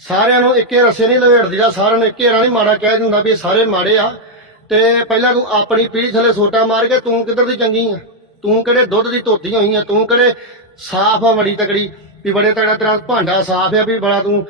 ਸਾਰਿਆਂ ਨੂੰ ਇੱਕੇ ਰਸੇ ਨਹੀਂ ਲਵੇੜਦੀ ਦਾ ਸਾਰਿਆਂ ਨੂੰ ਇੱਕੇ ਰਾਣੀ ਮਾੜਾ ਕਹਿ ਦਿੰਦਾ ਵੀ ਇਹ ਸਾਰੇ ਮਾੜੇ ਆ। ਤੇ ਪਹਿਲਾਂ ਤੂੰ ਆਪਣੀ ਪੀੜੀ ਥੱਲੇ ਸੋਟਾ ਮਾਰ ਕੇ ਤੂੰ ਕਿੱਧਰ ਦੀ ਚੰਗੀ ਆ? ਤੂੰ ਕਿਹੜੇ ਦੁੱਧ ਦੀ ਧੋਤੀ ਹੋਈ ਆ? ਤੂੰ ਕਿਹੜੇ ਸਾਫ਼ ਆ ਬੜੀ ਤਕੜੀ? ਵੀ ਬੜੇ ਤਗੜਾ ਤੇਰਾ ਭਾਂਡਾ ਸਾਫ਼ ਆ ਵੀ ਬੜਾ ਤੂੰ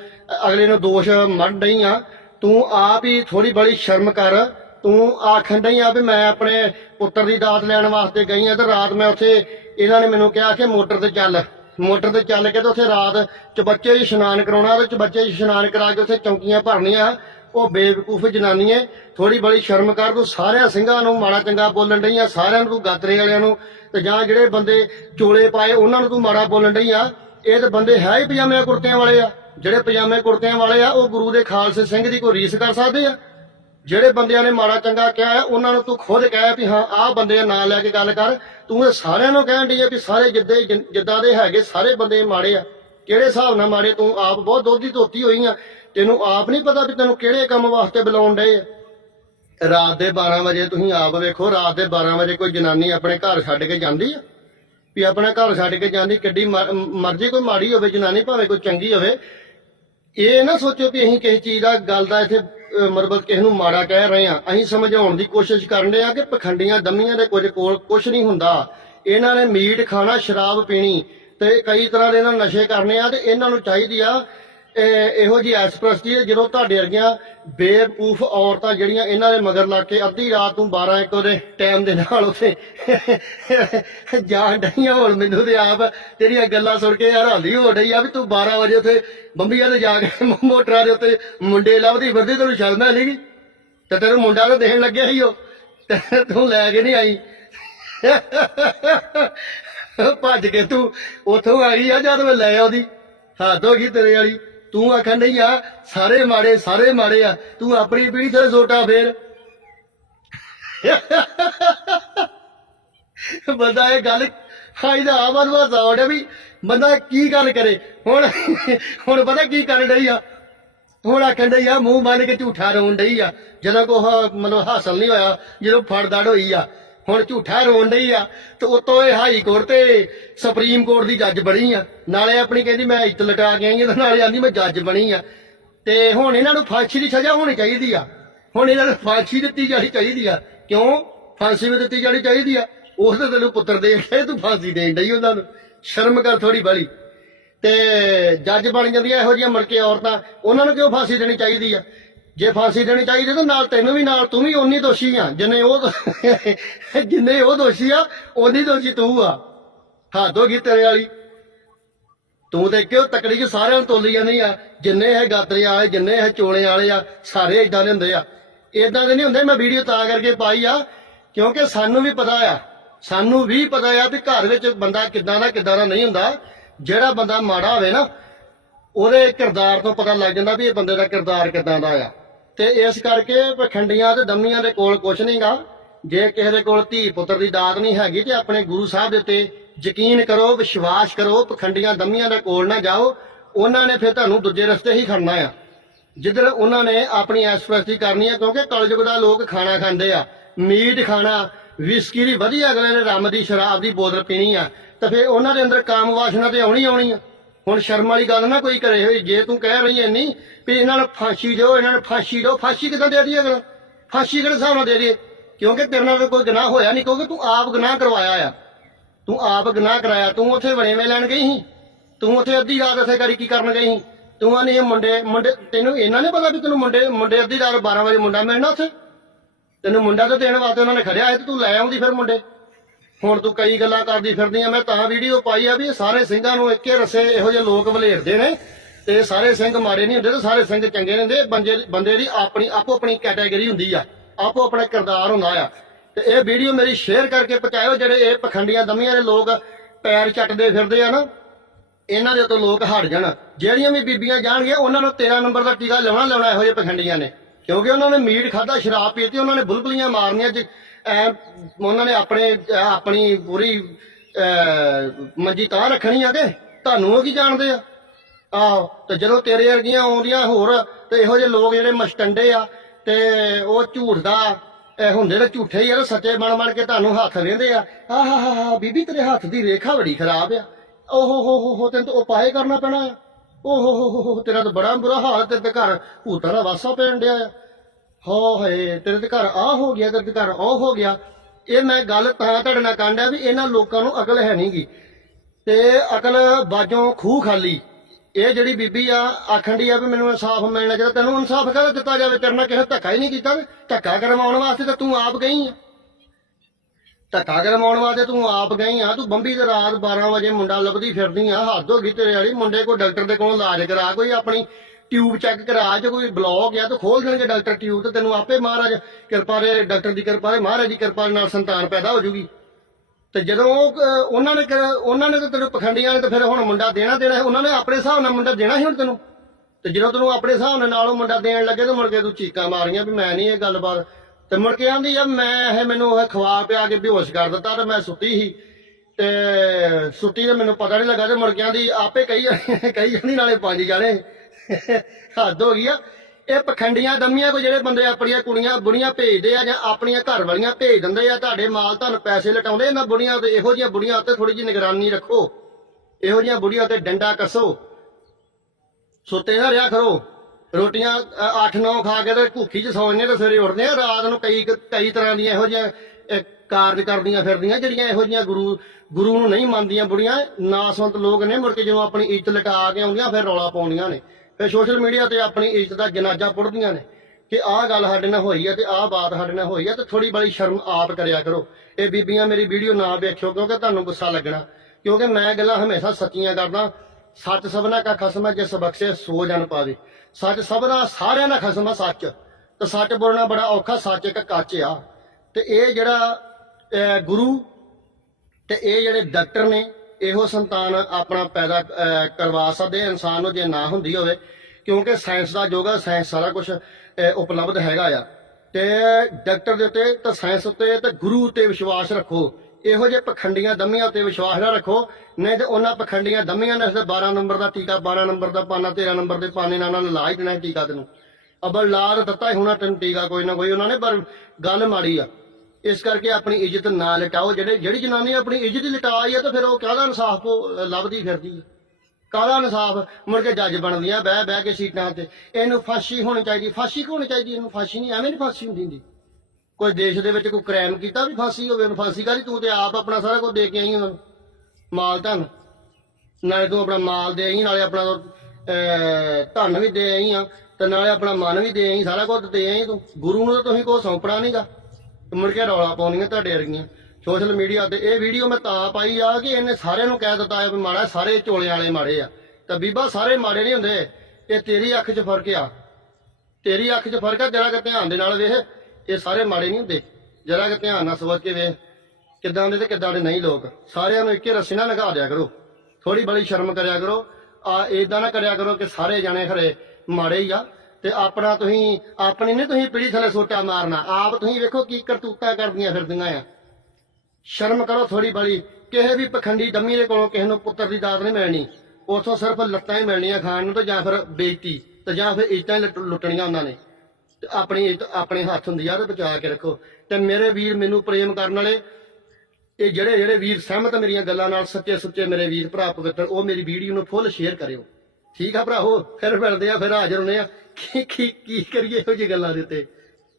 ਅਗਲੇ ਨੂੰ ਦੋਸ਼ ਮੜ ਨਹੀਂ ਆ। ਤੂੰ ਆਪ ਹੀ ਥੋੜੀ ਬੜੀ ਸ਼ਰਮ ਕਰ। ਤੂੰ ਆਖਣ ਡਈ ਆ ਵੀ ਮੈਂ ਆਪਣੇ ਪੁੱਤਰ ਦੀ ਦਾਤ ਲੈਣ ਵਾਸਤੇ ਗਈ ਆ ਤੇ ਰਾਤ ਮੈਂ ਉੱਥੇ ਇਹਨਾਂ ਨੇ ਮੈਨੂੰ ਕਿਹਾ ਕਿ ਮੋਟਰ ਤੇ ਚੱਲ। ਮੋਟਰ ਤੇ ਚੱਲ ਕੇ ਤੇ ਉੱਥੇ ਰਾਤ ਚਬੱਚੇ 'ਚ ਇਸ਼ਨਾਨ ਕਰਾਉਣਾ ਤੇ ਚਬੱਚੇ 'ਚ ਇਸ਼ਨਾਨ ਕਰਾ ਕੇ ਉੱਥੇ ਚੌਂਕੀਆਂ ਭਰਨੀਆਂ, ਉਹ ਬੇਵਕੂਫ ਜਨਾਨੀਏ ਥੋੜੀ ਬੜੀ ਸ਼ਰਮ ਕਰ, ਤੂੰ ਸਾਰਿਆਂ ਸਿੰਘਾਂ ਨੂੰ ਮਾੜਾ ਚੰਗਾ ਬੋਲਣ ਡਈ ਆ ਸਾਰਿਆਂ ਨੂੰ ਤੂੰ ਗਾਤਰੇ ਵਾਲਿਆਂ ਨੂੰ, ਤੇ ਜਾਂ ਜਿਹੜੇ ਬੰਦੇ ਚੋਲੇ ਪਾਏ, ਉਹਨਾਂ ਨੂੰ ਤੂੰ ਮਾੜਾ ਬੋਲਣ ਡਈ ਆ ਇਹ ਤੇ ਬੰਦੇ ਹੈ ਹੀ ਪਜਾਮੇ ਕੁੜਤਿਆਂ ਵਾਲੇ ਆ, ਜਿਹੜੇ ਪਜਾਮੇ ਕੁੜਤਿਆਂ ਵਾਲੇ ਆ, ਉਹ ਗੁਰੂ ਦੇ ਖਾਲਸੇ ਸਿੰਘ ਦੀ ਕੋਈ ਰੀਸ ਕਰ ਸਕਦੇ ਆ? ਜਿਹੜੇ ਬੰਦਿਆਂ ਨੇ ਮਾੜਾ ਚੰਗਾ ਕਿਹਾ ਹੈ, ਉਹਨਾਂ ਨੂੰ ਤੂੰ ਖੁਦ ਕਹਿ ਵੀ ਹਾਂ, ਆਹ ਬੰਦੇ ਦਾ ਨਾਂ ਲੈ ਕੇ ਗੱਲ ਕਰ। ਤੂੰ ਇਹ ਸਾਰਿਆਂ ਨੂੰ ਕਹਿਣ ਡਈ ਹੈ ਵੀ ਸਾਰੇ ਜਿੱਦੇ ਜਿੱਦਾਂ ਦੇ ਹੈਗੇ, ਸਾਰੇ ਬੰਦੇ ਮਾੜੇ ਆ। ਕਿਹੜੇ ਹਿਸਾਬ ਨਾਲ ਮਾੜੇ? ਤੂੰ ਆਪ ਬਹੁਤ ਦੁੱਧ ਦੀ ਧੋਤੀ ਹੋਈ ਆ। ਤੈਨੂੰ ਆਪ ਨਹੀਂ ਪਤਾ ਵੀ ਤੈਨੂੰ ਕਿਹੜੇ ਕੰਮ ਵਾਸਤੇ ਬੁਲਾਉਣ ਡਏ ਆ। ਰਾਤ ਦੇ 12 ਵਜੇ ਤੁਸੀਂ ਆਪ ਵੇਖੋ, ਰਾਤ ਦੇ 12 ਵਜੇ ਕੋਈ ਜਨਾਨੀ ਆਪਣੇ ਘਰ ਛੱਡ ਕੇ ਜਾਂਦੀ ਆ। ਵੀ ਆਪਣਾ ਘਰ ਛੱਡ ਕੇ ਜਾਂਦੀ, ਕਿੱਡੀ ਮਰ- ਮਰਜ਼ੀ ਕੋਈ ਮਾੜੀ ਹੋਵੇ, ਜਨਾਨੀ ਭਾਵੇਂ ਕੋਈ ਚੰਗੀ ਹੋਵੇ। ਇਹ ਨਾ ਸੋਚੋ ਵੀ ਅਸੀਂ ਕਿਸੇ ਚੀਜ਼ ਦਾ, ਗੱਲ ਦਾ ਇੱਥੇ ਮਤਲਬ ਕਿਸੇ ਨੂੰ ਮਾੜਾ ਕਹਿ ਰਹੇ ਆ ਅਸੀਂ ਸਮਝਾਉਣ ਦੀ ਕੋਸ਼ਿਸ਼ ਕਰਨ ਦੇ ਆ ਕਿ ਪਖੰਡੀਆਂ ਦਮੀਆਂ ਦੇ ਕੁਝ ਕੋਲ ਕੁਝ ਨਹੀਂ ਹੁੰਦਾ। ਇਹਨਾਂ ਨੇ ਮੀਟ ਖਾਣਾ, ਸ਼ਰਾਬ ਪੀਣੀ ਤੇ ਕਈ ਤਰ੍ਹਾਂ ਦੇ ਇਹਨਾਂ ਨਸ਼ੇ ਕਰਨੇ ਆ ਤੇ ਇਹਨਾਂ ਨੂੰ ਚਾਹੀਦੀ ਆ ਇਹ- ਇਹੋ ਜੀ ਐਸਪ੍ਰੈਸਟੀ ਜਦੋਂ ਤੁਹਾਡੇ ਵਰਗੀਆਂ ਬੇਵਕੂਫ ਔਰਤਾਂ ਜਿਹੜੀਆਂ ਇਹਨਾਂ ਦੇ ਮਗਰ ਲੱਗ ਕੇ ਅੱਧੀ ਰਾਤ ਨੂੰ 12 1 ਦੇ ਟਾਈਮ ਦੇ ਨਾਲ ਉਥੇ ਜਾਣ ਡਈਆਂ ਹੁਣ ਮੈਨੂੰ ਤੇ ਆਪ, ਤੇਰੀਆਂ ਗੱਲਾਂ ਸੁਣ ਕੇ ਯਾਰ ਹਾਲੀ ਹੋ ਡਈ ਆ ਵੀ ਤੂੰ 12 ਵਜੇ ਉਥੇ ਬੰਬੀਆਂ ਤੇ ਜਾ ਕੇ ਮੋਟਰਾਂ ਦੇ ਉੱਤੇ ਮੁੰਡੇ ਲੱਭਦੀ ਫਿਰਦੀ, ਤੈਨੂੰ ਸ਼ਰਮ ਨਹੀਂ ਤੇ ਤੈਨੂੰ ਮੁੰਡਾ ਤਾਂ ਦੇਖਣ ਲੱਗਿਆ ਸੀ ਉਹ। ਤੇ ਤੂੰ ਲੈ ਕੇ ਨਹੀਂ ਆਈ। ਭੱਜ ਕੇ ਤੂੰ ਉੱਥੋਂ ਆਈ ਆ ਜਦ ਮੈਂ ਲੈ ਆਉਦੀ। ਹੱਦ ਹੋ ਗਈ ਤੇਰੇ ਵਾਲੀ। ਤੂੰ ਆਖਣ ਨਹੀਂ ਆ, ਸਾਰੇ ਮਾੜੇ ਸਾਰੇ ਮਾੜੇ ਆ। ਤੂੰ ਆਪਣੀ ਪੀੜੀ ਤੇ ਸੋਟਾ ਫੇਰ। ਬੰਦਾ ਇਹ ਗੱਲ ਹਾਈ ਦਾ ਆਵਾਜ਼ ਵਾਜ਼ ਆਉੜਿਆ ਵੀ ਬੰਦਾ ਕੀ ਗੱਲ ਕਰੇ। ਹੁਣ ਹੁਣ ਪਤਾ ਕੀ ਕਰਨ ਡਈ ਆ? ਹੁਣ ਆਖਣ ਡਈ ਆ, ਮੂੰਹ ਬੰਨ ਕੇ ਝੂਠਾ ਰੋਣ ਡਈ ਆ। ਜਦੋਂ ਕੋ ਮਤਲਬ ਹਾਸਲ ਨਹੀਂ ਹੋਇਆ, ਜਦੋਂ ਫੜਦੜ ਹੋਈ ਆ। ਹੁਣ ਝੂਠਾ ਰੋਣ ਡਈ ਆ, ਤੇ ਉਤੋਂ ਇਹ ਹਾਈ ਕੋਰਟ ਤੇ ਸੁਪਰੀਮ ਕੋਰਟ ਦੀ ਜੱਜ ਬਣੀ ਆ। ਨਾਲੇ ਆਪਣੀ ਕਹਿੰਦੀ ਮੈਂ ਇੱਤ ਲਟਾ ਕੇ ਆਈ ਆ, ਤੇ ਨਾਲੇ ਆਂਦੀ ਮੈਂ ਜੱਜ ਬਣੀ ਆ। ਤੇ ਹੁਣ ਇਹਨਾਂ ਨੂੰ ਫਾਂਸੀ ਦੀ ਸਜ਼ਾ ਹੋਣੀ ਚਾਹੀਦੀ ਆ। ਹੁਣ ਇਹਨਾਂ ਨੂੰ ਫਾਂਸੀ ਦਿੱਤੀ ਜਾਣੀ ਚਾਹੀਦੀ ਆ। ਕਿਉਂ? ਫਾਂਸੀ ਵੀ ਦਿੱਤੀ ਜਾਣੀ ਚਾਹੀਦੀ ਆ। ਉਸ ਦੇ ਤੈਨੂੰ ਪੁੱਤਰ ਦੇ ਕੇ ਤੂੰ ਫਾਂਸੀ ਦੇਣ ਡਈ ਉਹਨਾਂ ਨੂੰ। ਸ਼ਰਮ ਕਰ ਥੋੜੀ ਬਾਲੀ। ਤੇ ਜੱਜ ਬਣ ਜਾਂਦੀਆਂ ਇਹੋ ਜਿਹੀਆਂ ਮੜਕੇ ਔਰਤਾਂ, ਉਹਨਾਂ ਨੂੰ ਕਿਉਂ ਫਾਂਸੀ ਦੇਣੀ ਚਾਹੀਦੀ ਆ? ਜੇ ਫਾਂਸੀ ਦੇਣੀ ਚਾਹੀਦੀ ਤਾਂ ਨਾਲ ਤੈਨੂੰ ਵੀ, ਨਾਲ ਤੂੰ ਵੀ, ਓਨੀ ਦੋਸ਼ੀ ਆ। ਜਿੰਨੇ ਉਹ ਜਿੰਨੇ ਉਹ ਦੋਸ਼ੀ ਆ, ਓਨੀ ਦੋਸ਼ੀ ਤੂੰ ਆ। ਹੱਦ ਹੋ ਗਈ ਤੇਰੇ ਵਾਲੀ। ਤੂੰ ਤੇ ਕਿਉਂ ਤਕੜੀ ਚ ਸਾਰਿਆਂ ਨੂੰ ਤੋਲੀ ਜਾਂਦੀ ਆ। ਜਿੰਨੇ ਇਹ ਗਾਤਰੇ ਵਾਲੇ, ਜਿੰਨੇ ਇਹ ਚੋਲੇ ਵਾਲੇ ਆ, ਸਾਰੇ ਇਦਾਂ ਦੇ ਹੁੰਦੇ ਆ। ਇਦਾਂ ਦੇ ਨਹੀਂ ਹੁੰਦੇ, ਮੈਂ ਵੀਡੀਓ ਤਾਂ ਕਰਕੇ ਪਾਈ ਆ। ਕਿਉਂਕਿ ਸਾਨੂੰ ਵੀ ਪਤਾ ਆ। ਸਾਨੂੰ ਵੀ ਪਤਾ ਆ ਵੀ ਘਰ ਵਿੱਚ ਬੰਦਾ ਕਿੱਦਾਂ ਦਾ ਕਿੱਦਾਂ ਦਾ ਨਹੀਂ ਹੁੰਦਾ। ਜਿਹੜਾ ਬੰਦਾ ਮਾੜਾ ਹੋਵੇ ਨਾ, ਉਹਦੇ ਕਿਰਦਾਰ ਤੋਂ ਪਤਾ ਲੱਗ ਜਾਂਦਾ ਵੀ ਇਹ ਬੰਦੇ ਦਾ ਕਿਰਦਾਰ ਕਿੱਦਾਂ ਦਾ ਆ। ਤੇ ਇਸ ਕਰਕੇ ਪਖੰਡੀਆਂ ਤੇ ਦਮੀਆਂ ਦੇ ਕੋਲ ਕੁਝ ਨਹੀਂਗਾ ਜੇ ਕਿਸੇ ਦੇ ਕੋਲ ਧੀ ਪੁੱਤਰ ਦੀ ਦਾਤ ਨਹੀਂ ਹੈਗੀ ਤੇ ਆਪਣੇ ਗੁਰੂ ਸਾਹਿਬ ਦੇ ਉੱਤੇ ਯਕੀਨ ਕਰੋ, ਵਿਸ਼ਵਾਸ ਕਰੋ, ਪਖੰਡੀਆਂ ਦਮੀਆਂ ਦੇ ਕੋਲ ਨਾ ਜਾਓ, ਉਹਨਾਂ ਨੇ ਫਿਰ ਤੁਹਾਨੂੰ ਦੂਜੇ ਰਸਤੇ ਹੀ ਖੜਨਾ ਆ। ਜਿੱਧਰ ਉਹਨਾਂ ਨੇ ਆਪਣੀ ਐਸਪ੍ਰੈਸਟੀ ਕਰਨੀ ਹੈ ਕਿਉਂਕਿ ਕਲਯੁਗ ਦਾ ਲੋਕ ਖਾਣਾ ਖਾਂਦੇ ਆ, ਮੀਟ ਖਾਣਾ, ਵਿਸਕੀ ਦੀ ਵਧੀਆ ਅਗਲੇ ਨੇ ਰੰਮ ਦੀ, ਸ਼ਰਾਬ ਦੀ ਬੋਤਲ ਪੀਣੀ ਆ, ਤਾਂ ਫਿਰ ਉਹਨਾਂ ਦੇ ਅੰਦਰ ਕਾਮ ਵਾਸ਼ਨਾ ਤੇ ਆਉਣੀ ਆਉਣੀ ਆ। ਹੁਣ ਸ਼ਰਮ ਵਾਲੀ ਗੱਲ ਨਾ ਕੋਈ ਕਰੇ ਹੋਈ ਜੇ ਤੂੰ ਕਹਿ ਰਹੀ ਐ ਨਹੀਂ ਵੀ ਇਹਨਾਂ ਨੂੰ ਫਾਂਸੀ ਦਿਓ, ਇਹਨਾਂ ਨੂੰ ਫਾਂਸੀ ਦਿਓ, ਫਾਂਸੀ ਕਿਦਾਂ ਦੇ ਦਈਏ ਅਗਲਾ? ਫਾਂਸੀ ਕਿਹੜੇ ਹਿਸਾਬ ਨਾਲ ਦੇ ਦਈਏ? ਕਿਉਂਕਿ ਤੇਰੇ ਨਾਲ ਕੋਈ ਗੁਨਾਹ ਹੋਇਆ ਨਹੀਂ, ਕਿਉਂਕਿ ਤੂੰ ਆਪ ਗੁਨਾਹ ਕਰਵਾਇਆ ਆ। ਤੂੰ ਆਪ ਗੁਨਾਹ ਕਰਾਇਆ, ਤੂੰ ਉੱਥੇ ਵੜੇਵੇਂ ਲੈਣ ਗਈ ਸੀ। ਤੂੰ ਉੱਥੇ ਅੱਧੀ ਰਾਤ ਇੱਥੇ ਕਰੀ ਕੀ ਕਰਨ ਗਈ ਸੀ? ਤੂੰ ਆਨੇ ਮੁੰਡੇ ਮੁੰਡੇ, ਤੈਨੂੰ ਇਹਨਾਂ ਨੇ ਪਤਾ ਵੀ ਤੈਨੂੰ ਮੁੰਡੇ ਮੁੰਡੇ ਅੱਧੀ ਰਾਤ 12 ਵਜੇ ਮੁੰਡਾ ਮਿਲਣਾ ਉੱਥੇ? ਤੈਨੂੰ ਮੁੰਡਾ ਤਾਂ ਦੇਣ ਵਾਸਤੇ ਉਹਨਾਂ ਨੇ ਖੜਿਆ ਹੈ ਤੇ ਤੂੰ ਲੈ ਆਉਂਦੀ ਫਿਰ ਮੁੰਡੇ। ਹੁਣ ਤੂੰ ਕਈ ਗੱਲਾਂ ਕਰਦੀ ਫਿਰਦੀ ਆ, ਮੈਂ ਤਾਂ ਵੀਡੀਓ ਪਾਈ ਆ ਵੀ ਸਾਰੇ ਸਿੰਘਾਂ ਨੂੰ ਇੱਕੇ ਰਸੇ ਇਹੋ ਜਿਹੇ ਲੋਕ ਵਲੇਰਦੇ ਨੇ। ਤੇ ਸਾਰੇ ਸਿੰਘ ਮਾੜੇ ਨਹੀਂ ਹੁੰਦੇ ਤੇ ਸਾਰੇ ਸਿੰਘ ਚੰਗੇ ਨਹੀਂ ਹੁੰਦੇ। ਬੰਦੇ ਬੰਦੇ ਦੀ ਆਪਣੀ, ਆਪੋ ਆਪਣੀ ਕੈਟਾਗਰੀ ਹੁੰਦੀ ਆ। ਆਪੋ ਆਪਣਾ ਕਿਰਦਾਰ ਹੁੰਦਾ ਆ। ਤੇ ਇਹ ਵੀਡੀਓ ਮੇਰੀ ਸ਼ੇਅਰ ਕਰਕੇ ਪਹੁੰਚਾਇਓ, ਜਿਹੜੇ ਇਹ ਪਖੰਡੀਆਂ ਦਮੀਆਂ ਦੇ ਲੋਕ ਪੈਰ ਚੱਟਦੇ ਫਿਰਦੇ ਆ ਨਾ, ਇਹਨਾਂ ਦੇ ਤੋਂ ਲੋਕ ਹਟ ਜਾਣ। ਜਿਹੜੀਆਂ ਵੀ ਬੀਬੀਆਂ ਜਾਣਗੀਆਂ, ਉਹਨਾਂ ਨੂੰ 13 ਨੰਬਰ ਦਾ ਟੀਕਾ ਲਾਉਣਾ ਲਾਉਣਾ ਇਹੋ ਜਿਹੇ ਪਖੰਡੀਆਂ ਨੇ। ਕਿਉਂਕਿ ਉਹਨਾਂ ਨੇ ਮੀਟ ਖਾਦਾ ਸ਼ਰਾਬ ਪੀਤੀ, ਉਹਨਾਂ ਨੇ ਬੁਲਬੁਲੀਆਂ ਮਾਰਨੀਆਂ ਐ ਉਹਨਾਂ ਨੇ ਆਪਣੇ ਅਹ ਆਪਣੀ ਪੂਰੀ ਅਹ, ਮੰਜੀ ਤਾਂ ਰੱਖਣੀ ਆ ਕਿ ਤੁਹਾਨੂੰ ਉਹ ਕੀ ਜਾਣਦੇ ਆ? ਆਹੋ ਤੇ ਜਦੋਂ ਤੇਰੇ ਵਰਗੀਆਂ ਆਉਂਦੀਆਂ ਹੋਰ ਤੇ ਇਹੋ ਜਿਹੇ ਲੋਕ ਜਿਹੜੇ ਮਸਟੰਡੇ ਆ ਤੇ ਉਹ ਝੂਠ ਦਾ ਇਹ ਹੁੰਦੇ ਨੇ ਝੂਠੇ ਹੀ ਆ ਤੇ ਸੱਚੇ ਬਣ ਬਣ ਕੇ ਤੁਹਾਨੂੰ ਹੱਥ ਵੇਂਦੇ ਆ। ਆਹ ਹਾ ਹਾ ਹਾ ਬੀਬੀ ਤੇਰੇ ਹੱਥ ਦੀ ਰੇਖਾ ਬੜੀ ਖਰਾਬ ਆ। ਓਹ ਹੋ ਹੋ ਹੋ ਤੈਨੂੰ ਤਾਂ ਉਪਾਏ ਕਰਨਾ ਪੈਣਾ ਆ। ਓ ਹੋ ਹੋ ਹੋ ਹੋ ਤੇਰਾ ਤਾਂ ਬੜਾ ਬੁਰਾ ਹਾਲ ਤੇਰੇ ਤੇ ਘਰ ਭੂਤਾਂ ਦਾ ਵਾਸਾ ਪੈਣ ਡਿਆ ਆ। ਹੋ ਹਏ, ਤੇਰੇ ਤੇ ਘਰ ਆ ਹੋ ਗਿਆ, ਤੇਰੇ ਤੇ ਘਰ ਉਹ ਹੋ ਗਿਆ। ਇਹ ਮੈਂ ਗੱਲ ਤਾਂ ਤੁਹਾਡੇ ਨਾਲ ਕਾਂਡਿਆ ਵੀ ਇਹਨਾਂ ਲੋਕਾਂ ਨੂੰ ਅਕਲ ਹੈ ਨਹੀਂਗੀ ਤੇ ਅਕਲ ਬਾਜੋਂ ਖੂਹ ਖਾਲੀ। ਇਹ ਜਿਹੜੀ ਬੀਬੀ ਆ, ਆਖਣ ਦੀ ਆ ਵੀ ਮੈਨੂੰ ਇਨਸਾਫ ਮਿਲਣਾ ਚਾਹੀਦਾ, ਤੈਨੂੰ ਇਨਸਾਫ ਕਦ ਦਿੱਤਾ ਜਾਵੇ? ਤੇਰੇ ਨਾਲ ਕਿਸੇ ਨੇ ਧੱਕਾ ਹੀ ਨਹੀਂ ਕੀਤਾ ਧੱਕਾ ਕਰਵਾਉਣ ਵਾਸਤੇ ਤਾਂ ਤੂੰ ਆਪ ਗਈ ਆ। ਧੱਕਾ ਕਰਵਾਉਣ ਵਾਸਤੇ ਤੂੰ ਆਪ ਗਈ ਆ। ਤੂੰ ਬੰਬੀ ਤੇ ਰਾਤ 12 ਵਜੇ ਮੁੰਡਾ ਲੱਭਦੀ ਫਿਰਦੀ ਆ। ਹੱਦ ਹੋ ਗਈ ਤੇਰੇ ਵਾਲੀ। ਮੁੰਡੇ ਕੋਲ ਡਾਕਟਰ ਦੇ ਕੋਲ ਇਲਾਜ ਕਰਾ, ਕੋਈ ਆਪਣੀ ਟਿਊਬ ਚੈੱਕ ਕਰਾ ਜੇ ਕੋਈ ਬਲੌਕ ਆ ਤਾਂ ਖੋਲ ਦੇਣਗੇ ਡਾਕਟਰ ਟਿਊਬ ਤੇ ਤੈਨੂੰ ਆਪੇ ਮਹਾਰਾਜ ਕਿਰਪਾ ਦੇ, ਡਾਕਟਰ ਦੀ ਕਿਰਪਾ ਦੇ, ਮਹਾਰਾਜ ਦੀ ਕਿਰਪਾ ਨਾਲ ਸੰਤਾਨ ਪੈਦਾ ਹੋ ਜੂਗੀ। ਤੇ ਜਦੋਂ ਉਹਨਾਂ ਨੇ ਉਹਨਾਂ ਨੇ ਤਾਂ ਤੈਨੂੰ ਪਖੰਡੀਆਂ ਨੇ ਤਾਂ ਫਿਰ ਹੁਣ ਮੁੰਡਾ ਦੇਣਾ ਦੇਣਾ ਉਹਨਾਂ ਨੇ ਆਪਣੇ ਹਿਸਾਬ ਨਾਲ ਮੁੰਡਾ ਦੇਣਾ ਸੀ ਹੁਣ ਤੈਨੂੰ। ਤੇ ਜਦੋਂ ਤੈਨੂੰ ਆਪਣੇ ਹਿਸਾਬ ਨਾਲ ਉਹ ਮੁੰਡਾ ਦੇਣ ਲੱਗੇ ਤਾਂ ਮੁੜ ਕੇ ਤੂੰ ਚੀਕਾਂ ਮਾਰੀਆਂ ਵੀ ਮੈਂ ਨਹੀਂ ਇਹ ਗੱਲਬਾਤ। ਤੇ ਮੁੜ ਕੇ ਆਂਦੀ ਆ, ਮੈਂ ਇਹ ਮੈਨੂੰ ਇਹ ਖਵਾ ਪਿਆ ਕੇ ਬੇਹੋਸ਼ ਕਰ ਦਿੱਤਾ ਤੇ ਮੈਂ ਸੁੱਤੀ ਸੀ। ਤੇ ਸੁੱਤੀ ਤੇ ਮੈਨੂੰ ਪਤਾ ਨਹੀਂ ਲੱਗਾ ਤੇ ਮੁੜ ਕੇ ਆਂਦੀ, ਆਪੇ ਕਹੀ ਜਾ- ਕਹੀ ਜਾਂਦੀ ਨਾਲੇ ਪੰਜ ਜਾਣੇ। ਹੱਦ ਹੋ ਗਈ ਆ। ਇਹ ਪਖੰਡੀਆਂ ਦਮੀਆਂ ਕੋ ਜਿਹੜੇ ਬੰਦੇ ਆਪਣੀਆਂ ਕੁੜੀਆਂ ਬੁੜੀਆਂ ਭੇਜਦੇ ਆ ਜਾਂ ਆਪਣੀਆਂ ਘਰ ਵਾਲੀਆਂ ਭੇਜ ਦਿੰਦੇ ਆ, ਤੁਹਾਡੇ ਮਾਲ ਤੁਹਾਨੂੰ ਪੈਸੇ ਲਟਾਉਂਦੇ, ਇਹਨਾਂ ਬੁੜੀਆਂ ਤੇ ਇਹੋ ਜਿਹੀਆਂ ਬੁੜੀਆਂ ਉੱਤੇ ਥੋੜੀ ਜਿਹੀ ਨਿਗਰਾਨੀ ਰੱਖੋ। ਇਹੋ ਜਿਹੀਆਂ ਬੁੜੀਆਂ ਤੇ ਡੰਡਾ ਕੱਸੋ। ਸੁੱਤੇ ਨਾ ਰਿਆ ਕਰੋ। ਰੋਟੀਆਂ 8-9 ਖਾ ਕੇ ਤੇ ਭੁੱਖੀ ਚ ਸੌਂਦੇ ਤੇ ਸਵੇਰੇ ਉੱਠਦੇ ਆ, ਰਾਤ ਨੂੰ ਕਈ ਕਈ ਤਰ੍ਹਾਂ ਦੀਆਂ ਇਹੋ ਜਿਹੀਆਂ ਕਾਰਜ ਕਰਦੀਆਂ ਫਿਰਦੀਆਂ, ਜਿਹੜੀਆਂ ਇਹੋ ਜਿਹੀਆਂ ਗੁਰੂ ਗੁਰੂ ਨੂੰ ਨਹੀਂ ਮੰਨਦੀਆਂ ਬੁੜੀਆਂ। ਨਾਸਵੰਤ ਲੋਕ ਨੇ ਮੁੜ ਕੇ ਜਦੋਂ ਆਪਣੀ ਇੱਜ਼ਤ ਲਟਾ ਕੇ ਆਉਂਦੀਆਂ, ਫਿਰ ਰੌਲਾ ਪਾਉਂਦੀਆਂ ਨੇ। ਫਿਰ ਸੋਸ਼ਲ ਮੀਡੀਆ ਤੇ ਆਪਣੀ ਇੱਜ਼ਤ ਦਾ ਜਨਾਜ਼ਾ ਪੁੱਟਦੀਆਂ ਨੇ ਕਿ ਆਹ ਗੱਲ ਸਾਡੇ ਨਾਲ ਹੋਈ ਹੈ ਤੇ ਆਹ ਬਾਤ ਸਾਡੇ ਨਾਲ ਹੋਈ ਹੈ ਤੇ ਥੋੜੀ ਬੜੀ ਸ਼ਰਮ ਆਪ ਕਰਿਆ ਕਰੋ। ਇਹ ਬੀਬੀਆਂ ਮੇਰੀ ਵੀਡੀਓ ਨਾ ਵੇਖਿਓ ਕਿਉਂਕਿ ਤੁਹਾਨੂੰ ਗੁੱਸਾ ਲੱਗਣਾ। ਕਿਉਂਕਿ ਮੈਂ ਗੱਲਾਂ ਹਮੇਸ਼ਾ ਸੱਚੀਆਂ ਕਰਦਾ। ਸੱਚ ਸਭਨਾ ਕਾ ਖਸਮ ਹੈ, ਜਿਸ ਬਖਸ਼ੇ ਸੋ ਜਨ ਪਾਵੇ। ਸੱਚ ਸਭਨਾ, ਸਾਰਿਆਂ ਦਾ ਖਸਮ ਹੈ ਸੱਚ। ਤੇ ਸੱਚ ਬੋਲਣਾ ਬੜਾ ਔਖਾ, ਸੱਚ ਇੱਕ ਕੱਚ ਆ। ਤੇ ਇਹ ਜਿਹੜਾ ਗੁਰੂ ਤੇ ਇਹ ਜਿਹੜੇ ਡਾਕਟਰ ਨੇ ਇਹੋ ਸੰਤਾਨ ਆਪਣਾ ਪੈਦਾ ਕਰਵਾ ਸਕਦੇ, ਇਨਸਾਨ ਨੂੰ ਜੇ ਨਾ ਹੁੰਦੀ ਹੋਵੇ, ਕਿਉਂਕਿ ਸਾਇੰਸ ਦਾ ਯੁੱਗ ਆ ਸਾਇੰਸ ਸਾਰਾ ਕੁਝ ਉਪਲਬਧ ਹੈਗਾ ਆ। ਤੇ ਡਾਕਟਰ ਦੇ ਉੱਤੇ ਤੇ ਸਾਇੰਸ ਉੱਤੇ ਤੇ ਗੁਰੂ ਉੱਤੇ ਵਿਸ਼ਵਾਸ ਰੱਖੋ। ਇਹੋ ਜਿਹੇ ਪਖੰਡੀਆਂ ਦਮੀਆਂ ਉੱਤੇ ਵਿਸ਼ਵਾਸ ਨਾ ਰੱਖੋ। ਨਹੀਂ ਤੇ ਉਹਨਾਂ ਪਖੰਡੀਆਂ ਦਮੀਆਂ ਨੇ ਇਸ 12 ਨੰਬਰ ਦਾ ਟੀਕਾ 12 ਨੰਬਰ ਦਾ ਪਾਣਾ 13 ਨੰਬਰ ਦੇ ਪਾਣੇ ਨਾਲ ਉਹਨਾਂ ਨੇ ਲਾ ਹੀ ਦੇਣਾ ਟੀਕਾ ਤੈਨੂੰ। ਅਬਲ ਲਾ ਦਿੱਤਾ ਹੀ ਹੋਣਾ ਤੈਨੂੰ ਟੀਕਾ ਕੋਈ ਨਾ ਕੋਈ, ਉਹਨਾਂ ਨੇ ਪਰ ਗੱਲ ਮਾੜੀ ਆ। ਇਸ ਕਰਕੇ ਆਪਣੀ ਇੱਜ਼ਤ ਨਾ ਲਟਾਓ। ਜਿਹੜੇ ਜਿਹੜੀ ਜਨਾਨੀ ਆਪਣੀ ਇੱਜ਼ਤ ਹੀ ਲਟਾਈ ਆ ਤਾਂ ਫਿਰ ਉਹ ਕਾਹਦਾ ਇਨਸਾਫ ਉਹ ਲੱਭਦੀ ਫਿਰਦੀ ਆ? ਕਾਹਦਾ ਇਨਸਾਫ? ਮੁੜ ਕੇ ਜੱਜ ਬਣਦੀਆਂ ਬਹਿ ਬਹਿ ਕੇ ਸੀਟਾਂ ਤੇ। ਇਹਨੂੰ ਫਾਂਸੀ ਹੋਣੀ ਚਾਹੀਦੀ। ਫਾਂਸੀ ਕਿਉਂ ਹੋਣੀ ਚਾਹੀਦੀ? ਇਹਨੂੰ ਫਾਂਸੀ ਨਹੀਂ ਐਵੇਂ ਨਹੀਂ ਫਾਂਸੀ ਹੁੰਦੀ ਹੁੰਦੀ। ਕੋਈ ਦੇਸ਼ ਦੇ ਵਿੱਚ ਕੋਈ ਕ੍ਰਾਈਮ ਕੀਤਾ ਵੀ ਫਾਂਸੀ ਹੋਵੇ ਉਹਨੂੰ ਫਾਂਸੀ ਕਾਹਦੀ? ਤੂੰ ਤੇ ਆਪ ਆਪਣਾ ਸਾਰਾ ਕੁਝ ਦੇ ਕੇ ਆਈ ਉਹਨਾਂ। ਨੂੰ ਮਾਲ ਧਨ। ਨਾਲੇ ਤੂੰ ਆਪਣਾ ਮਾਲ ਦੇ ਆਈ ਨਾਲੇ ਆਪਣਾ ਅਹ, ਧਨ ਵੀ ਦੇ ਆਈ ਆ ਤੇ ਨਾਲੇ ਆਪਣਾ ਮਨ ਵੀ ਦੇ ਆਈ ਸਾਰਾ ਕੁਝ ਦੇ ਆਈ ਤੂੰ। ਗੁਰੂ ਨੂੰ ਤਾਂ ਤੁਸੀਂ ਕੋਈ ਸੌਂਪਣਾ ਨਹੀਂਗਾ ਮੁੜ ਕੇ ਰੌਲਾ ਪਾਉਣੀਆਂ ਤੁਹਾਡੇ ਵਰਗੀਆਂ। ਸੋਸ਼ਲ ਮੀਡੀਆ ਤੇ ਇਹ ਵੀਡੀਓ ਮੈਂ ਤਾਂ ਪਾਈ ਆ ਕਿ ਇਹਨੇ ਸਾਰਿਆਂ ਨੂੰ ਕਹਿ ਦਿੱਤਾ ਵੀ ਮਾੜਾ, ਸਾਰੇ ਚੋਲੇ ਵਾਲੇ ਮਾੜੇ ਆ। ਤਾਂ ਬੀਬਾ, ਸਾਰੇ ਮਾੜੇ ਨਹੀਂ ਹੁੰਦੇ। ਇਹ ਤੇਰੀ ਅੱਖ 'ਚ ਫ਼ਰਕ ਆ। ਤੇਰੀ ਅੱਖ 'ਚ ਫ਼ਰਕ ਆ, ਜਰਾ ਕਿ ਧਿਆਨ ਦੇ ਨਾਲ ਵੇਖ। ਇਹ ਸਾਰੇ ਮਾੜੇ ਨਹੀਂ ਹੁੰਦੇ। ਜਰਾ ਕਿ ਧਿਆਨ ਨਾਲ ਸੋਚ ਕੇ ਵੇਖ। ਕਿੱਦਾਂ ਦੇ ਤੇ ਕਿੱਦਾਂ ਦੇ ਨਹੀਂ ਲੋਕ। ਸਾਰਿਆਂ ਨੂੰ ਇੱਕੇ ਰੱਸੀ ਨਾਲ ਲਗਾ ਦਿਆ ਕਰੋ। ਥੋੜੀ ਬੜੀ ਸ਼ਰਮ ਕਰਿਆ ਕਰੋ। ਆ ਇਦਾਂ ਨਾ ਕਰਿਆ ਕਰੋ ਕਿ ਸਾਰੇ ਜਾਣੇ ਖਰੇ ਮਾੜੇ ਹੀ ਆ। ਤੇ ਆਪਣਾ ਤੁਸੀਂ, ਆਪਣੀ ਨਹੀਂ ਤੁਸੀਂ ਪੀੜੀ ਥੱਲੇ ਸੋਟਾ ਮਾਰਨਾ। ਆਪ ਤੁਸੀਂ ਵੇਖੋ ਕੀ ਕਰਤੂਤਾਂ ਕਰਦੀਆਂ ਫਿਰਦੀਆਂ ਆ। ਸ਼ਰਮ ਕਰੋ ਥੋੜੀ ਬੜੀ ਕਿਸੇ ਵੀ ਪਖੰਡੀ ਦਮੀ ਦੇ ਕੋਲੋਂ ਕਿਸੇ ਨੂੰ ਪੁੱਤਰ ਦੀ ਦਾਤ ਨਹੀਂ ਮਿਲਣੀ। ਉਥੋਂ ਸਿਰਫ ਲੱਤਾਂ ਹੀ ਮਿਲਣੀਆਂ ਖਾਣ ਨੂੰ ਤੇ ਜਾਂ ਫਿਰ ਬੇਇੱਜ਼ਤੀ ਤੇ ਜਾਂ ਫਿਰ ਇੱਟਾਂ ਹੀ ਲੁੱਟ- ਲੁੱਟਣੀਆਂ ਉਹਨਾਂ ਨੇ। ਤੇ ਆਪਣੀ ਇੱਜ਼ਤ ਆਪਣੇ ਹੱਥ ਹੁੰਦੀ ਆ ਤੇ ਬਚਾ ਕੇ ਰੱਖੋ। ਤੇ ਮੇਰੇ ਵੀਰ ਮੈਨੂੰ ਪ੍ਰੇਮ ਕਰਨ ਵਾਲੇ, ਇਹ ਜਿਹੜੇ ਜਿਹੜੇ ਵੀਰ ਸਹਿਮਤ ਮੇਰੀਆਂ ਗੱਲਾਂ ਨਾਲ ਸੱਚੇ ਸੁੱਚੇ ਮੇਰੇ ਵੀਰ ਭਰਾ ਪਵਿੱਤਰ, ਉਹ ਮੇਰੀ ਵੀਡੀਓ ਨੂੰ ਫੁੱਲ ਸ਼ੇਅਰ ਕਰਿਓ। ਠੀਕ ਆ ਭਰਾਓ ਫਿਰ ਮਿਲਦੇ ਆ, ਫਿਰ ਹਾਜ਼ਰ ਹੁੰਦੇ ਆ। ਕੀ ਕੀ ਕੀ ਕਰੀਏ ਇਹੋ ਜਿਹੀ ਗੱਲਾਂ ਦੇ ਉੱਤੇ?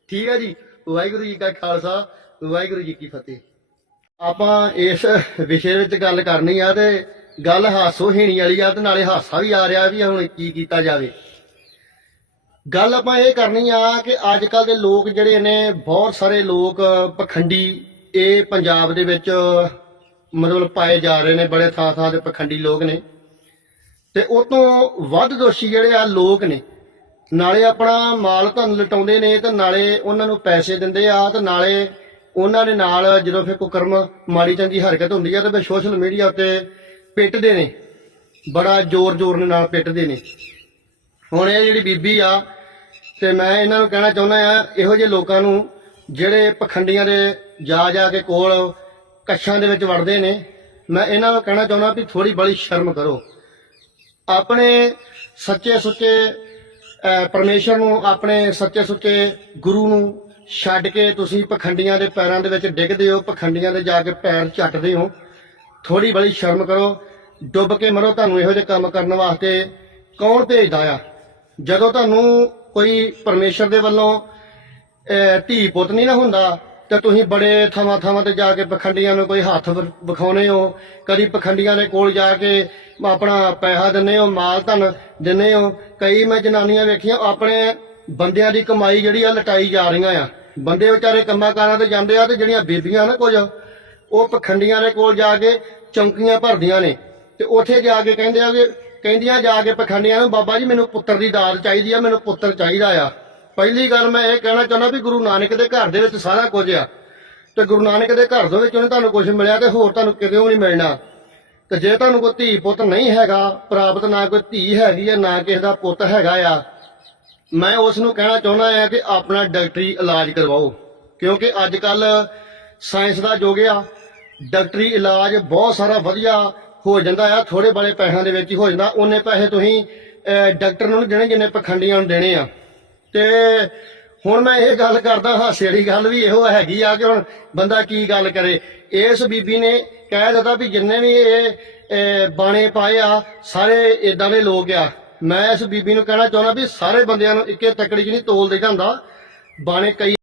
ਠੀਕ ਆ ਜੀ। ਵਾਹਿਗੁਰੂ ਜੀ ਕਾ ਖਾਲਸਾ, ਵਾਹਿਗੁਰੂ ਜੀ ਕੀ ਫਤਿਹ। ਆਪਾਂ ਇਸ ਵਿਸ਼ੇ ਵਿੱਚ ਗੱਲ ਕਰਨੀ ਆ ਤੇ ਗੱਲ ਹਾਸੋ ਹੀਣੀ ਵਾਲੀ ਆ ਤੇ ਨਾਲੇ ਹਾਸਾ ਵੀ ਆ ਰਿਹਾ ਵੀ ਹੁਣ ਕੀ ਕੀਤਾ ਜਾਵੇ। ਗੱਲ ਆਪਾਂ ਇਹ ਕਰਨੀ ਆ ਕਿ ਅੱਜ ਕੱਲ ਦੇ ਲੋਕ ਜਿਹੜੇ ਨੇ, ਬਹੁਤ ਸਾਰੇ ਲੋਕ ਪਖੰਡੀ ਇਹ ਪੰਜਾਬ ਦੇ ਵਿੱਚ ਮਤਲਬ ਪਾਏ ਜਾ ਰਹੇ ਨੇ, ਬੜੇ ਥਾਂ ਥਾਂ ਤੇ ਪਖੰਡੀ ਲੋਕ ਨੇ। ਤੇ ਉਹ ਤੋਂ ਵੱਧ ਦੋਸ਼ੀ ਜਿਹੜੇ ਆ ਲੋਕ ਨੇ। ਨਾਲੇ ਆਪਣਾ ਮਾਲ ਧਨ ਲਟਾਉਂਦੇ ਨੇ ਤੇ ਨਾਲੇ ਉਹਨਾਂ ਨੂੰ ਪੈਸੇ ਦਿੰਦੇ ਆ ਤੇ ਨਾਲੇ ਉਹਨਾਂ ਦੇ ਨਾਲ ਜਦੋਂ ਫਿਰ ਕੁਕਰਮ ਮਾੜੀ ਚੰਗੀ ਹਰਕਤ ਹੁੰਦੀ ਆ ਤੇ ਫਿਰ ਸੋਸ਼ਲ ਮੀਡੀਆ ਉੱਤੇ ਪਿੱਟਦੇ ਨੇ। ਬੜਾ ਜ਼ੋਰ ਜ਼ੋਰ ਨਾਲ ਪਿੱਟਦੇ ਨੇ। ਹੁਣ ਇਹ ਜਿਹੜੀ ਬੀਬੀ ਆ ਤੇ ਮੈਂ ਇਹਨਾਂ ਨੂੰ ਕਹਿਣਾ ਚਾਹੁੰਦਾ ਆ, ਇਹੋ ਜਿਹੇ ਲੋਕਾਂ ਨੂੰ ਜਿਹੜੇ ਪਖੰਡੀਆਂ ਦੇ ਜਾ ਜਾ ਕੇ ਕੋਲ ਕੱਛਾਂ ਦੇ ਵਿੱਚ ਵੜਦੇ ਨੇ, ਮੈਂ ਇਹਨਾਂ ਨੂੰ ਕਹਿਣਾ ਚਾਹੁੰਦਾ ਵੀ ਥੋੜੀ ਬੜੀ ਸ਼ਰਮ ਕਰੋ। ਆਪਣੇ ਸੱਚੇ ਸੁੱਚੇ ਅਹ, ਪਰਮੇਸ਼ਰ ਨੂੰ ਆਪਣੇ ਸੱਚੇ ਸੁੱਚੇ ਗੁਰੂ ਨੂੰ ਛੱਡ ਕੇ ਤੁਸੀਂ ਪਖੰਡੀਆਂ ਦੇ ਪੈਰਾਂ ਦੇ ਵਿੱਚ ਡਿੱਗਦੇ ਹੋ ਪਖੰਡੀਆਂ ਦੇ ਜਾ ਕੇ ਪੈਰ ਝੱਟਦੇ ਹੋ ਥੋੜੀ ਬੜੀ ਸ਼ਰਮ ਕਰੋ ਡੁੱਬ ਕੇ ਮਰੋ ਤੁਹਾਨੂੰ ਇਹੋ ਜਿਹੇ ਕੰਮ ਕਰਨ ਵਾਸਤੇ ਕੌਣ ਭੇਜਦਾ ਆ? ਜਦੋਂ ਤੁਹਾਨੂੰ ਕੋਈ ਪਰਮੇਸ਼ਰ ਦੇ ਵੱਲੋਂ ਧੀ ਪੁੱਤ ਨਹੀਂ ਨਾ ਹੁੰਦਾ ਤੇ ਤੁਸੀਂ ਬੜੇ ਥਾਵਾਂ ਥਾਵਾਂ ਤੇ ਜਾ ਕੇ ਪਖੰਡੀਆਂ ਨੂੰ ਕੋਈ ਹੱਥ ਵ- ਵਿਖਾਉਨੇ ਹੋ। ਕਦੀ ਪਖੰਡੀਆਂ ਦੇ ਕੋਲ ਜਾ ਕੇ ਆਪਣਾ ਪੈਸਾ ਦਿੰਨੇ ਹੋ, ਮਾਲ ਧਨ ਦਿੰਨੇ ਹੋ। ਕਈ ਮੈਂ ਜਨਾਨੀਆਂ ਵੇਖੀਆਂ, ਆਪਣੇ ਬੰਦਿਆਂ ਦੀ ਕਮਾਈ ਜਿਹੜੀ ਆ, ਲਟਾਈ ਜਾ ਰਹੀਆਂ ਆ। ਬੰਦੇ ਵਿਚਾਰੇ ਕੰਮਾਂ ਕਾਰਾਂ ਤੇ ਜਾਂਦੇ ਆ ਤੇ ਜਿਹੜੀਆਂ ਬੀਬੀਆਂ ਨਾ ਕੁਝ, ਉਹ ਪਖੰਡੀਆਂ ਦੇ ਕੋਲ ਜਾ ਕੇ ਚੌਂਕੀਆਂ ਭਰਦੀਆਂ ਨੇ। ਤੇ ਉੱਥੇ ਜਾ ਕੇ ਕਹਿੰਦੇ ਆ ਕਿ, ਕਹਿੰਦੀਆਂ ਜਾ ਕੇ ਪਖੰਡੀਆਂ ਨੂੰ, ਬਾਬਾ ਜੀ, ਮੈਨੂੰ ਪੁੱਤਰ ਦੀ ਦਾਤ ਚਾਹੀਦੀ ਆ, ਮੈਨੂੰ ਪੁੱਤਰ ਚਾਹੀਦਾ ਆ। ਪਹਿਲੀ ਗੱਲ ਮੈਂ ਇਹ ਕਹਿਣਾ ਚਾਹੁੰਦਾ ਵੀ ਗੁਰੂ ਨਾਨਕ ਦੇ ਘਰ ਦੇ ਵਿੱਚ ਸਾਰਾ ਕੁਝ ਆ। ਤੇ ਗੁਰੂ ਨਾਨਕ ਦੇ ਘਰ ਦੇ ਵਿੱਚ ਉਹਨੇ ਤੁਹਾਨੂੰ ਕੁਝ ਮਿਲਿਆ ਤੇ ਹੋਰ ਤੁਹਾਨੂੰ ਕਿਤੇ ਨਹੀਂ ਮਿਲਣਾ। ਤੇ ਜੇ ਤੁਹਾਨੂੰ ਕੋਈ ਧੀ ਪੁੱਤ ਨਹੀਂ ਹੈਗਾ, ਪ੍ਰਾਪਤ ਨਾ ਕੋਈ ਧੀ ਹੈਗੀ ਹੈ ਨਾ ਕਿਸੇ ਦਾ ਪੁੱਤ ਹੈਗਾ ਆ, ਮੈਂ ਉਸ ਨੂੰ ਕਹਿਣਾ ਚਾਹੁੰਦਾ ਆ ਕਿ ਆਪਣਾ ਡਾਕਟਰੀ ਇਲਾਜ ਕਰਵਾਓ। ਕਿਉਂਕਿ ਅੱਜ ਕੱਲ ਸਾਇੰਸ ਦਾ ਯੁੱਗ ਆ, ਡਾਕਟਰੀ ਇਲਾਜ ਬਹੁਤ ਸਾਰਾ ਵਧੀਆ ਹੋ ਜਾਂਦਾ ਆ ਥੋੜੇ ਬੜੇ ਪੈਸਿਆਂ ਦੇ ਵਿੱਚ ਹੀ ਹੋ ਜਾਂਦਾ, ਉਹਨੇ ਪੈਸੇ ਤੁਸੀਂ ਡਾਕਟਰ ਨੂੰ ਨੀ ਦੇਣੇ ਜਿੰਨੇ ਪਖੰਡੀਆਂ ਨੂੰ ਦੇਣੇ ਆ। ਤੇ ਹੁਣ ਮੈਂ ਇਹ ਗੱਲ ਕਰਦਾ ਹਾਸੇ ਵਾਲੀ ਗੱਲ ਵੀ ਇਹੋ ਹੈਗੀ ਆ ਕਿ ਹੁਣ ਬੰਦਾ ਕੀ ਗੱਲ ਕਰੇ। ਇਸ ਬੀਬੀ ਨੇ ਕਹਿ ਦਿੱਤਾ ਵੀ ਜਿੰਨੇ ਵੀ ਇਹ ਇਹ ਬਾਣੇ ਪਾਏ ਆ, ਸਾਰੇ ਇਦਾਂ ਦੇ ਲੋਕ ਆ। ਮੈਂ ਇਸ ਬੀਬੀ ਨੂੰ ਕਹਿਣਾ ਚਾਹੁੰਦਾ ਵੀ ਸਾਰੇ ਬੰਦਿਆਂ ਨੂੰ ਇੱਕੇ ਤਕੜੀ ਚ ਨਹੀਂ ਤੋਲ ਦੇ ਜਾਂਦਾ। ਬਾਣੇ ਕਈ